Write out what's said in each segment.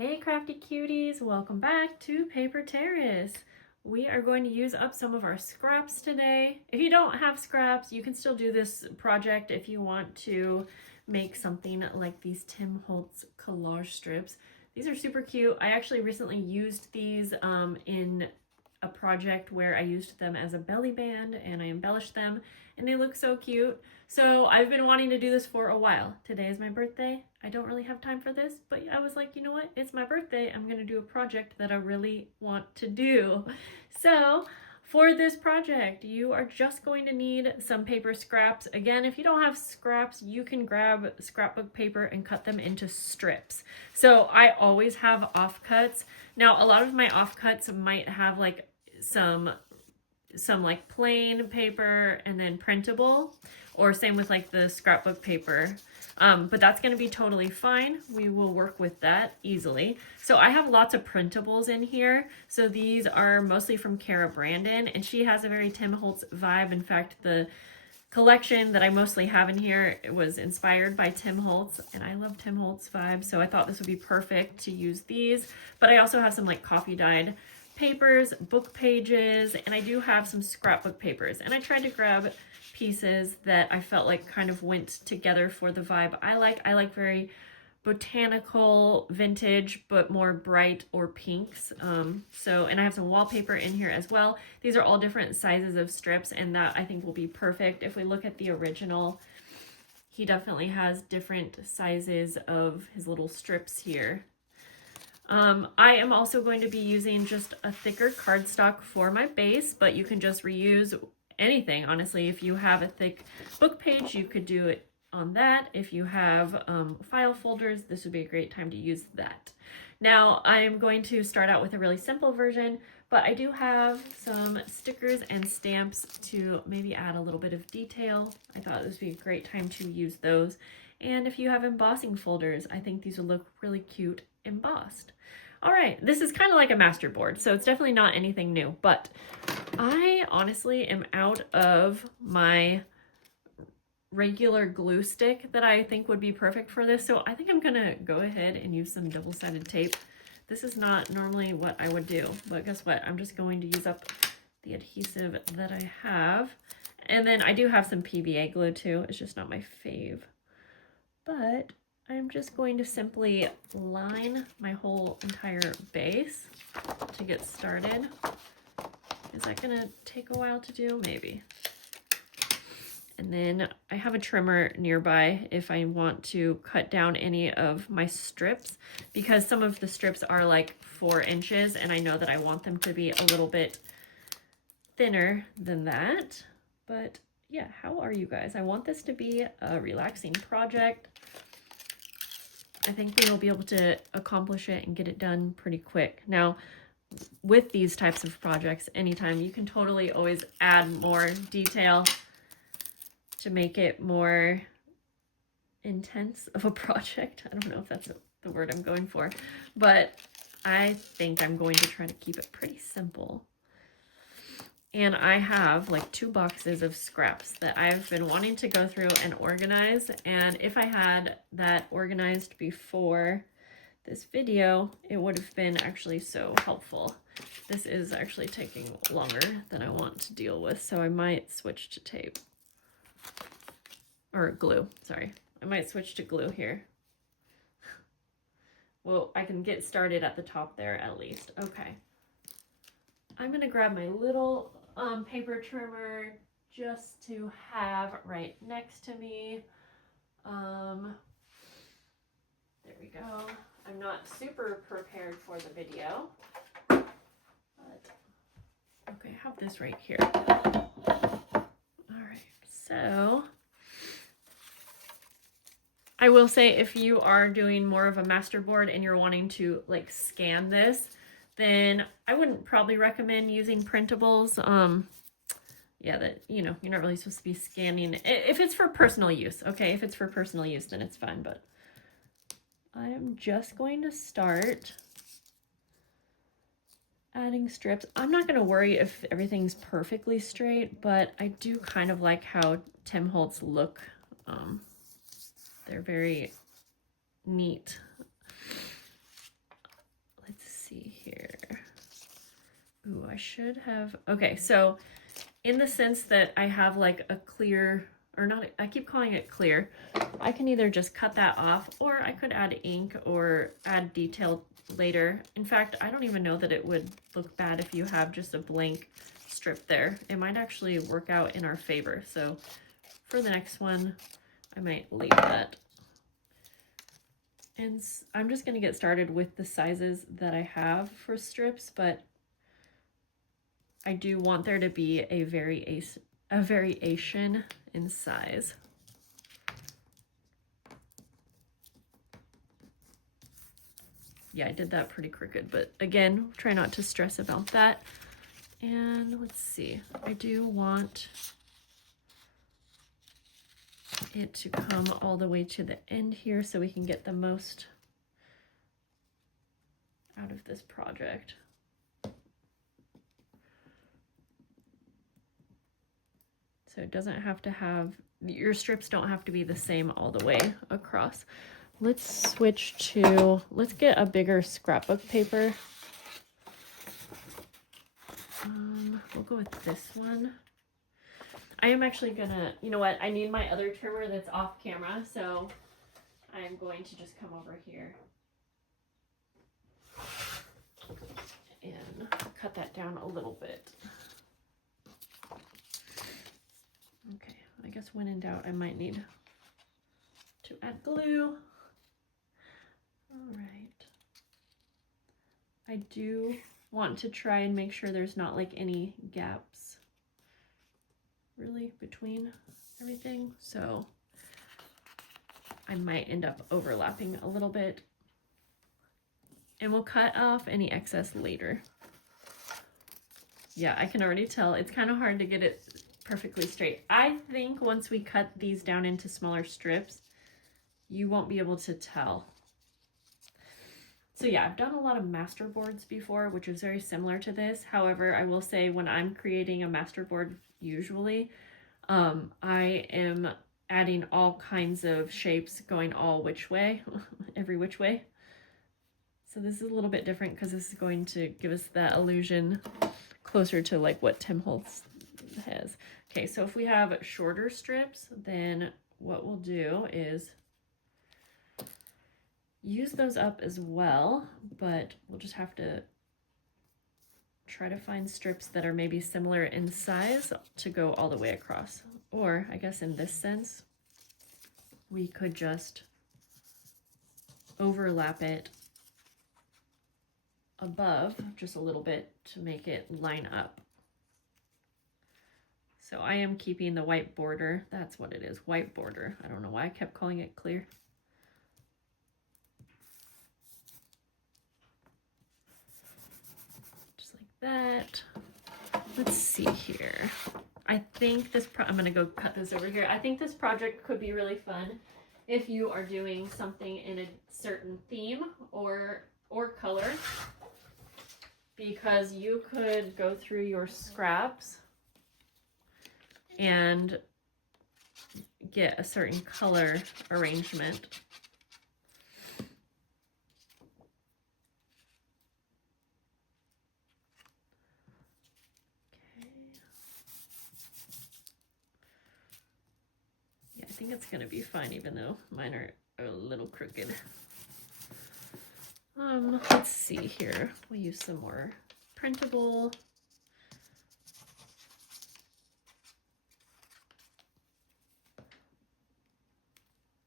Hey crafty cuties, welcome back to Paper Terrace. We are going to use up some of our scraps today. If you don't have scraps, you can still do this project if you want to make something like these Tim Holtz collage strips. These are super cute. I actually recently used these in a project where I used them as a belly band and I embellished them and they look so cute. So I've been wanting to do this for a while. Today is my birthday. I don't really have time for this, but I was like, you know what? It's my birthday. I'm gonna do a project that I really want to do. So for this project, you are just going to need some paper scraps. Again, if you don't have scraps, you can grab scrapbook paper and cut them into strips. So I always have offcuts. Now, a lot of my offcuts might have like some like plain paper and then printable, or same with like the scrapbook paper. But that's going to be totally fine. We will work with that easily. So I have lots of printables in here. So these are mostly from Cara Brandon, and she has a very Tim Holtz vibe. In fact, the collection that I mostly have in here was inspired by Tim Holtz, and I love Tim Holtz vibes. So I thought this would be perfect to use these. But I also have some like coffee dyed papers, book pages, and I do have some scrapbook papers. And I tried to grab pieces that I felt like kind of went together for the vibe I like. I like very botanical, vintage, but more bright or pinks. And I have some wallpaper in here as well. These are all different sizes of strips, and that I think will be perfect. If we look at the original, he definitely has different sizes of his little strips here. I am also going to be using just a thicker cardstock for my base, but you can just reuse anything. Honestly, if you have a thick book page, you could do it on that. If you have file folders, this would be a great time to use that. Now, I am going to start out with a really simple version, but I do have some stickers and stamps to maybe add a little bit of detail. I thought this would be a great time to use those. And if you have embossing folders, I think these would look really cute embossed. All right, this is kind of like a masterboard, so it's definitely not anything new, but I honestly am out of my regular glue stick that I think would be perfect for this, so I think I'm gonna go ahead and use some double-sided tape. This is not normally what I would do, but guess what? I'm just going to use up the adhesive that I have, and then I do have some PVA glue too. It's just not my fave, but I'm just going to simply line my whole entire base to get started. Is that gonna take a while to do? Maybe. And then I have a trimmer nearby if I want to cut down any of my strips, because some of the strips are like 4 inches and I know that I want them to be a little bit thinner than that. But yeah, how are you guys? I want this to be a relaxing project. I think we will be able to accomplish it and get it done pretty quick. Now, with these types of projects, anytime, you can totally always add more detail to make it more intense of a project. I don't know if that's the word I'm going for, but I think I'm going to try to keep it pretty simple. And I have like 2 boxes of scraps that I've been wanting to go through and organize. And if I had that organized before this video, it would have been actually so helpful. This is actually taking longer than I want to deal with, so I might switch to tape. Or glue, sorry. I might switch to glue here. Well, I can get started at the top there at least. Okay. I'm gonna grab my little paper trimmer just to have right next to me. There we go. I'm not super prepared for the video, but okay, I have this right here. All right, so I will say, if you are doing more of a masterboard and you're wanting to like scan this, then I wouldn't probably recommend using printables. Yeah, that, you know, you're not really supposed to be scanning if it's for personal use. Okay, if it's for personal use, then it's fine, but I am just going to start adding strips. I'm not going to worry if everything's perfectly straight, but I do kind of like how Tim Holtz look. They're very neat. I should have, okay, so in the sense that I have like a clear, or not, I keep calling it clear, I can either just cut that off, or I could add ink or add detail later. In fact, I don't even know that it would look bad if you have just a blank strip there. It might actually work out in our favor. So for the next one, I might leave that. And I'm just going to get started with the sizes that I have for strips, but I do want there to be a variation in size. Yeah, I did that pretty crooked, but again, try not to stress about that. And let's see, I do want it to come all the way to the end here so we can get the most out of this project. So it doesn't have to have, your strips don't have to be the same all the way across. Let's switch to, let's get a bigger scrapbook paper. We'll go with this one. I am actually gonna, you know what, I need my other trimmer that's off camera, so I'm going to just come over here and cut that down a little bit. Okay, I guess when in doubt, I might need to add glue. All right. I do want to try and make sure there's not like any gaps really between everything. So I might end up overlapping a little bit, and we'll cut off any excess later. Yeah, I can already tell it's kind of hard to get it perfectly straight. I think once we cut these down into smaller strips, you won't be able to tell. So yeah, I've done a lot of masterboards before, which is very similar to this. However, I will say when I'm creating a masterboard, usually, I am adding all kinds of shapes going all which way, every which way. So this is a little bit different because this is going to give us that illusion closer to like what Tim Holtz has. Okay, so if we have shorter strips, then what we'll do is use those up as well, but we'll just have to try to find strips that are maybe similar in size to go all the way across. Or I guess in this sense, we could just overlap it above just a little bit to make it line up. So I am keeping the white border. That's what it is, white border. I don't know why I kept calling it clear. That. Let's see here. I think this, I'm gonna go cut this over here. I think this project could be really fun if you are doing something in a certain theme or color, because you could go through your scraps and get a certain color arrangement. I think it's gonna be fine, even though mine are a little crooked. Let's see here. We'll use some more printable.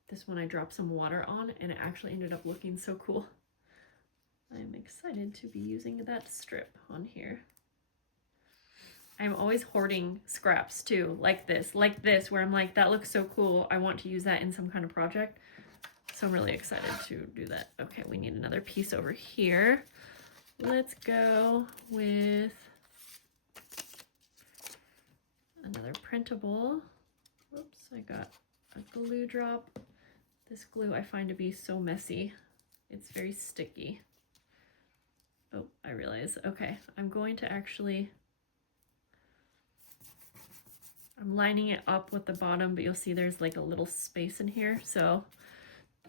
This one I dropped some water on, and it actually ended up looking so cool. I'm excited to be using that strip on here. I'm always hoarding scraps too, like this, where I'm like, that looks so cool. I want to use that in some kind of project. So I'm really excited to do that. Okay, we need another piece over here. Let's go with another printable. Whoops, I got a glue drop. This glue I find to be so messy. It's very sticky. Oh, I realize. Okay, I'm going to actually, I'm lining it up with the bottom, but you'll see there's like a little space in here. So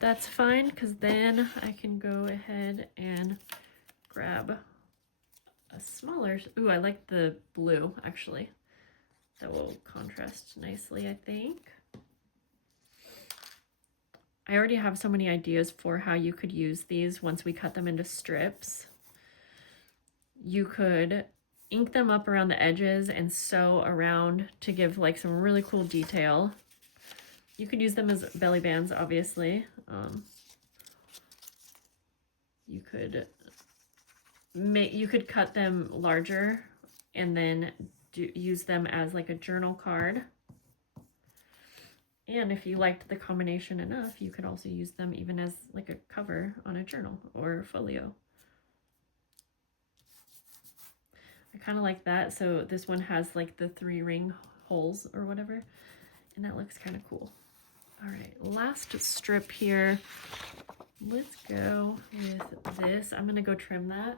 that's fine, because then I can go ahead and grab a smaller colors. Ooh, I like the blue, actually. That will contrast nicely, I think. I already have so many ideas for how you could use these once we cut them into strips. You could ink them up around the edges and sew around to give like some really cool detail. You could use them as belly bands, obviously. You could cut them larger and then use them as like a journal card. And if you liked the combination enough, you could also use them even as like a cover on a journal or a folio. I kind of like that. So this one has like the 3 ring holes or whatever, and that looks kind of cool. All right, last strip here. Let's go with this. I'm gonna go trim that.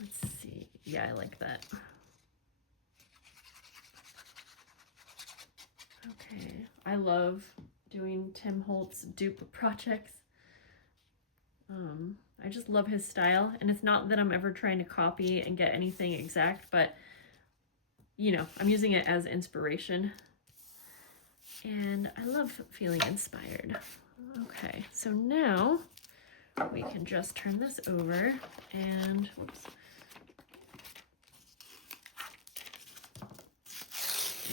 Let's see. Yeah, I like that. Okay, I love doing Tim Holtz dupe projects. I just love his style, and it's not that I'm ever trying to copy and get anything exact, but you know, I'm using it as inspiration, and I love feeling inspired. Okay, so now we can just turn this over and, whoops.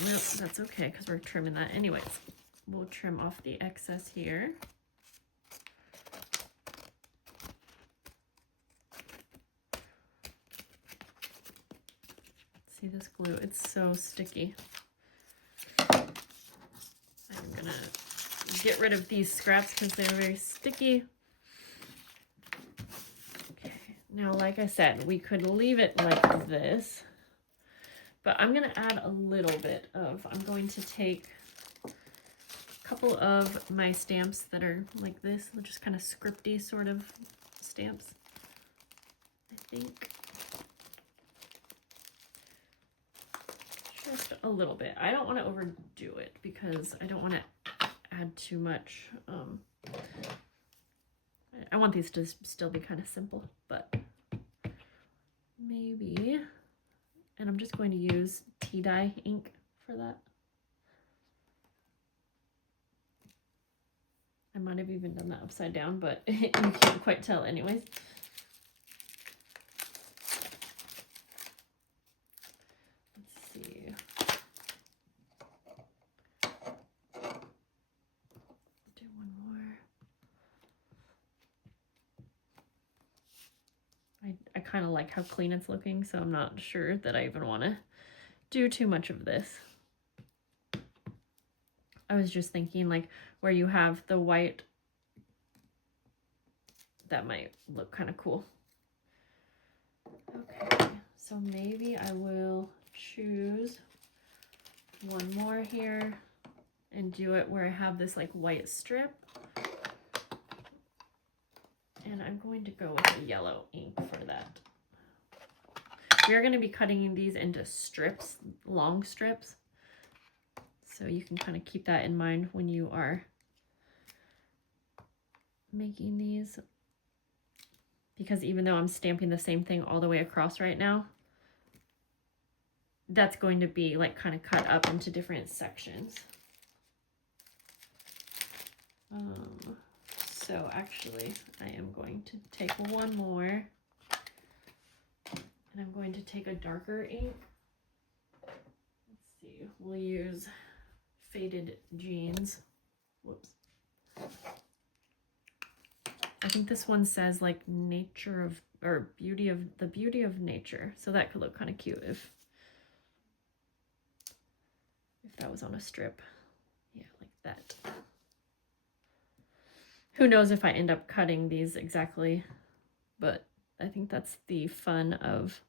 Nope, that's okay because we're trimming that anyways. We'll trim off the excess here. See this glue? It's so sticky. I'm gonna get rid of these scraps because they're very sticky. Okay, now like I said, we could leave it like this, but I'm gonna add a little bit of, I'm going to take a couple of my stamps that are like this, just kind of scripty sort of stamps, I think. Just a little bit. I don't want to overdo it because I don't want to add too much. I want these to still be kind of simple, but maybe. And I'm just going to use tea dye ink for that. I might have even done that upside down, but you can't quite tell anyways. Let's see. Do one more. I kind of like how clean it's looking, so I'm not sure that I even want to do too much of this. I was just thinking like where you have the white, that might look kind of cool. Okay, so maybe I will choose one more here and do it where I have this like white strip. And I'm going to go with a yellow ink for that. We are going to be cutting these into strips, long strips. So you can kind of keep that in mind when you are making these. Because even though I'm stamping the same thing all the way across right now, that's going to be like kind of cut up into different sections. So actually, I am going to take one more, and I'm going to take a darker ink. Let's see, we'll use Faded Jeans. Whoops. I think this one says like nature of, or beauty of, the beauty of nature. So that could look kind of cute if that was on a strip. Yeah, like that. Who knows if I end up cutting these exactly, but I think that's the fun of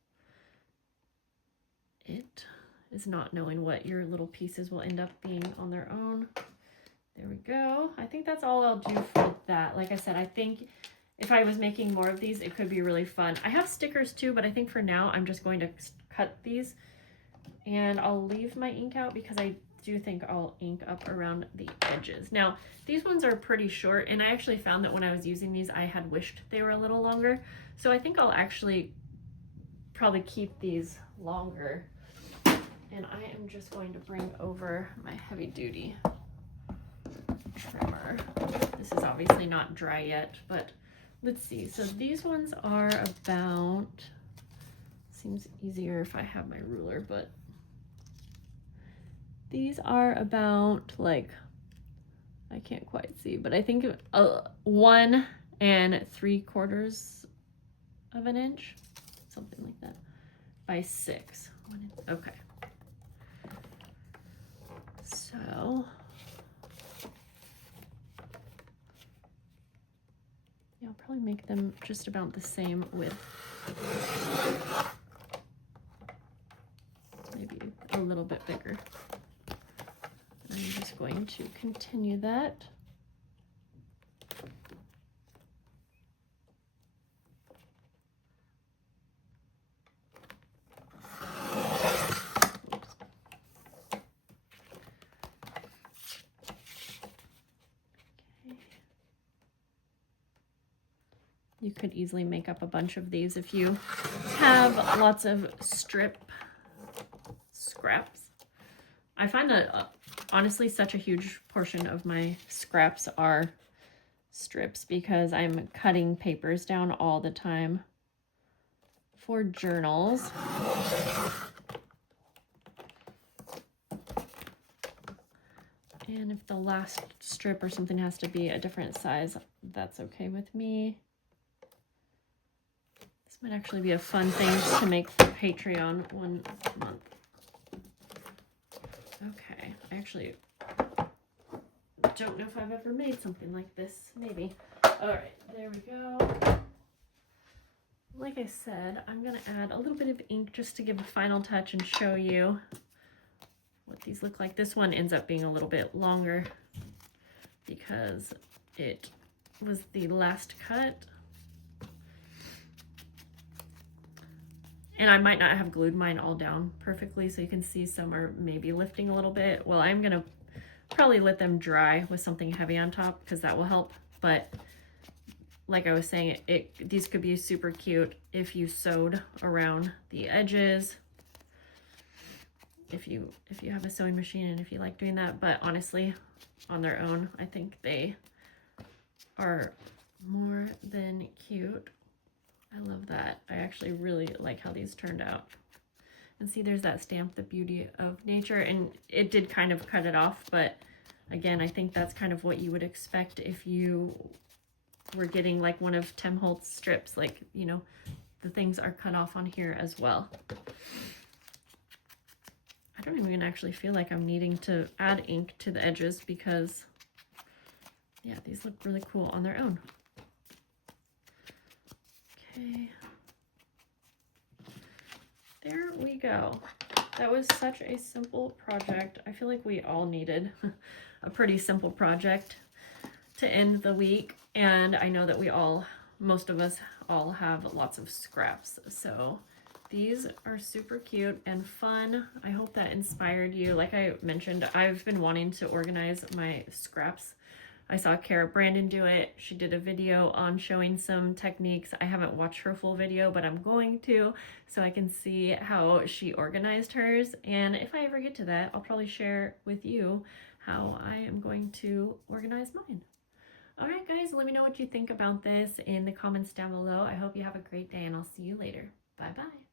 it, is not knowing what your little pieces will end up being on their own. There we go. I think that's all I'll do for that. Like I said, I think if I was making more of these, it could be really fun. I have stickers too, but I think for now I'm just going to cut these And I'll leave my ink out because I do think I'll ink up around the edges. Now, these ones are pretty short, and I actually found that when I was using these, I had wished they were a little longer. So I think I'll actually probably keep these longer. And I am just going to bring over my heavy duty trimmer. This is obviously not dry yet, but let's see. So these ones are about, seems easier if I have my ruler, but these are about, like, I can't quite see, but I think 1 3/4 of an inch, something like that, by 6. Okay. So yeah, I'll probably make them just about the same width. Maybe a little bit bigger. I'm just going to continue that. You could easily make up a bunch of these if you have lots of scraps. I find that honestly such a huge portion of my scraps are strips because I'm cutting papers down all the time for journals. And if the last strip or something has to be a different size, that's okay with me. This might actually be a fun thing to make for Patreon one month. Okay, I actually don't know if I've ever made something like this. Maybe. All right, there we go. Like I said, I'm gonna add a little bit of ink just to give a final touch and show you what these look like. This one ends up being a little bit longer because it was the last cut. And I might not have glued mine all down perfectly, so you can see some are maybe lifting a little bit. Well, I'm gonna probably let them dry with something heavy on top because that will help. But like I was saying, these could be super cute if you sewed around the edges. If you have a sewing machine and if you like doing that, but honestly, on their own, I think they are more than cute. I love that. I actually really like how these turned out. And see, there's that stamp, the beauty of nature, and it did kind of cut it off, but again, I think that's kind of what you would expect if you were getting like one of Tim Holtz strips, like, you know, the things are cut off on here as well. I don't even actually feel like I'm needing to add ink to the edges because, yeah, these look really cool on their own. Okay. There we go. That was such a simple project. I feel like we all needed a pretty simple project to end the week. And I know that most of us all have lots of scraps. So these are super cute and fun. I hope that inspired you. Like I mentioned, I've been wanting to organize my scraps. I saw Kara Brandon do it. She did a video on showing some techniques. I haven't watched her full video, but I'm going to, so I can see how she organized hers. And if I ever get to that, I'll probably share with you how I am going to organize mine. All right, guys, let me know what you think about this in the comments down below. I hope you have a great day, and I'll see you later. Bye-bye.